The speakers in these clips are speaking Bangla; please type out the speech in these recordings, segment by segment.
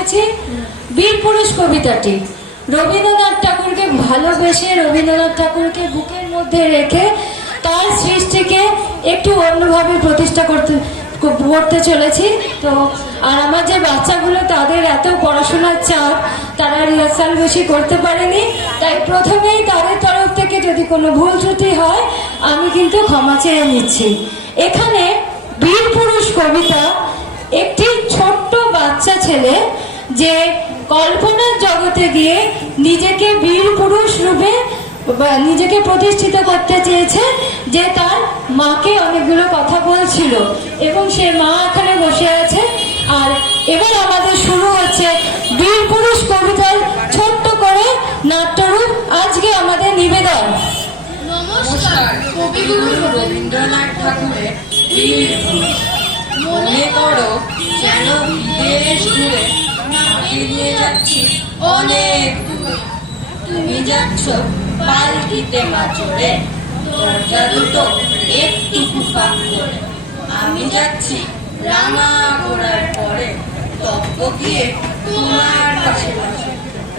এনেছি বীর পুরুষ কবিতাটি। রবীন্দ্রনাথ ঠাকুরকে ভালোবেসে রবীন্দ্রনাথ ঠাকুরকে বুকের মধ্যে রেখে তার সৃষ্টিকে একটু অন্যভাবে প্রতিষ্ঠা করতে করতে চলেছি। তো, আর আমার যে বাচ্চাগুলো, তাদের এত পড়াশোনার চাপ, তারা রিহার্সাল বেশি করতে পারেনি। তাই প্রথমেই তাদের তরফ থেকে যদি কোনো ভুল ত্রুটি হয়, আমি কিন্তু ক্ষমা চেয়ে নিচ্ছি। এখানে বীর পুরুষ কবিতা একটি ছোট্ট বাচ্চা ছেলে যে কল্পনার জগতে গিয়ে নিজেকে বীর পুরুষ রূপে নিজেকে প্রতিষ্ঠিত করতে চেয়েছে, যে তার মাকে অনেকগুলো কথা বলছিল। এবং সে মা এখানে বসে আছে। আর এবার আমাদের শুরু হচ্ছে বীর পুরুষ কবিতার ছোট্ট করে নাট্যরূপ। আজকে আমাদের নিবেদন। নমস্কার, কবিগুরু রবীন্দ্রনাথ ঠাকুরের। মনে করো যেন বিদেশ ঘুরে মাকে নিয়ে যাচ্ছি অনেক দূরে। তুমি যাচ্ছ পালকিতে মাচড়ে দরজা দুটো একটু ফাঁক করে। আমি যাচ্ছি রাঙা ঘোড়ার পরে। তপ্প গিয়ে তোমার পাশে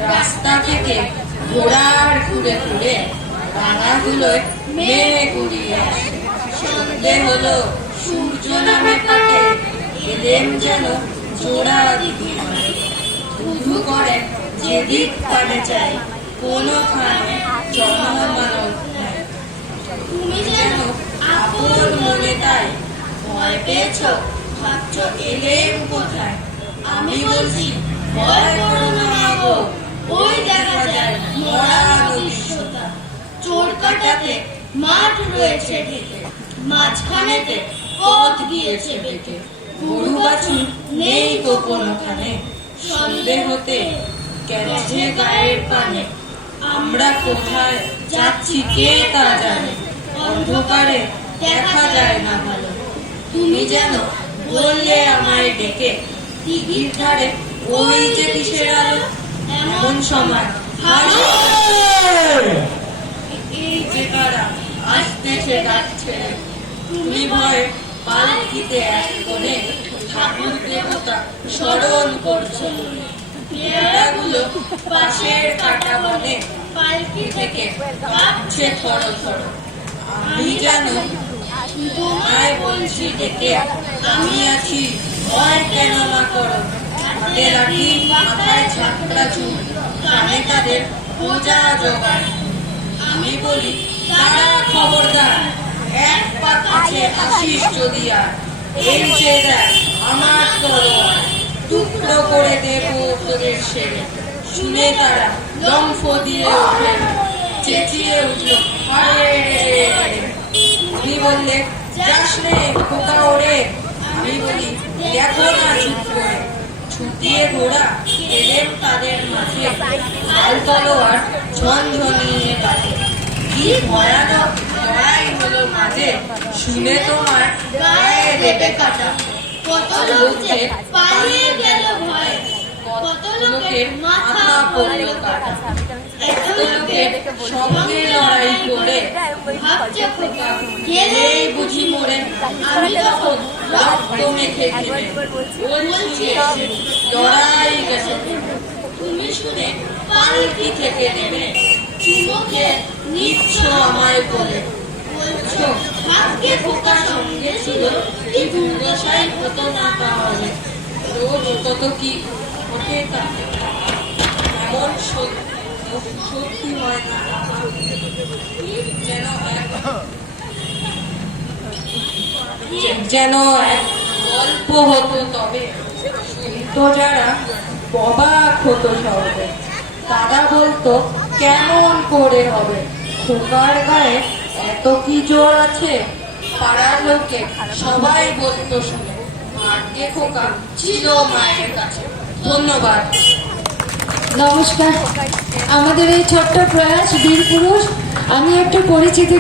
রাস্তা থেকে ঘোড়ার ঘুরে ঘুরে রাঙাগুলোয় মেঘ উড়িয়ে আসে। সন্ধে হলো, সূর্য নামে কাটে। এলেম যেন জোড়া দিদি ধুধু করে যেদিক পানে চাই কোনোখানে জনমানব। তুমি যেন আপন মনে তাই ভয় পেয়েছ, ভাবছ এলেম কোথায়? আমি বলছি, ভয় করো না মাগো ওই দেখা যায় মরা দৃশ্যটা চোর কাটাতে মাঠ রয়েছে ঢেকে মাঝখানেতে পথ গিয়েছে বেঁকে। গরু বাছুর নেই তো কোনোখানে? সন্দেহতে গেছে গায়ের পানে। আমরা কোথায় যাচ্ছি কে তা জানে। অন্ধকারে দেখা যায় না ভালো। তুমি যেন বললে আমায় ডেকে ধারে ওই যে কিসের আলো? এমন সময় এই যে তারা আসতেছে ডাকছে তুমি ভয় পালকিতে এক কোণে ঠাকুর দেবতা স্মরণ করছ মনে। পেয়ারাগুলো পাশের কাটা বনে পালকি থেকে কাঁপছে থর থর। আমি জানো তোমায় বলছি ডেকে, আমি আছি, ভয় কেন না করো? হাতে রাখি মাথায় ছাত্রা চুল, কানে তাদের পূজা জোগাড়। আমি বলি তারা খবরদার, এক পা কাছে আসিস যদি আর। এই যে দেখ আমার তলোয়ার করে দেব তোদের সেরে। শুনে তারা লম্ফ দিয়ে ওঠে চেঁচিয়ে উঠল আরে রে! রে রে। বললে যাস রে খোকা ওরে আমি বলি, দেখো না চুপ করে ছুটিয়ে ঘোড়া এলেম তাদের মাঝে লাল তলোয়ার ঝনঝনিয়ে বাজে কি ভয়ানক লড়াই হলো মাঝে শুনে তোমার গায়ে দেবে কাটা। কত লোক যে পালিয়ে গেল ভয়ে। কত লোকের মাথা পড়ল এত লোকের সঙ্গে লড়াই করে ভাবছে খোকা গেলেই বুঝি মরে আমি তখন রক্ত মেখে ঘেমে বলছি, লড়াই গেছে। তুমি শুনে পালকি থেকে নেমে চুমকে নিচ্ছ আমায় বলে। খোকা সঙ্গে ছিল কি দুর্দশাই হতো না তাহলে রোজ কত কি এমন সত্যি হয় না। যেন এক গল্প হতো তবে শুনতো যারা অবাক হতো সবে। তারা বলতো, কেমন করে হবে? খোকার গায়ে এত কি জোর আছে? পাড়ার লোকে সবাই বলতো শুনে। ভাগ্যে খোকা ছিল মায়ের কাছে। ধন্যবাদ। নমস্কার। আমাদের এই ছোট্ট প্রয়াস বীর পুরুষ আমি একটু পরিচিতি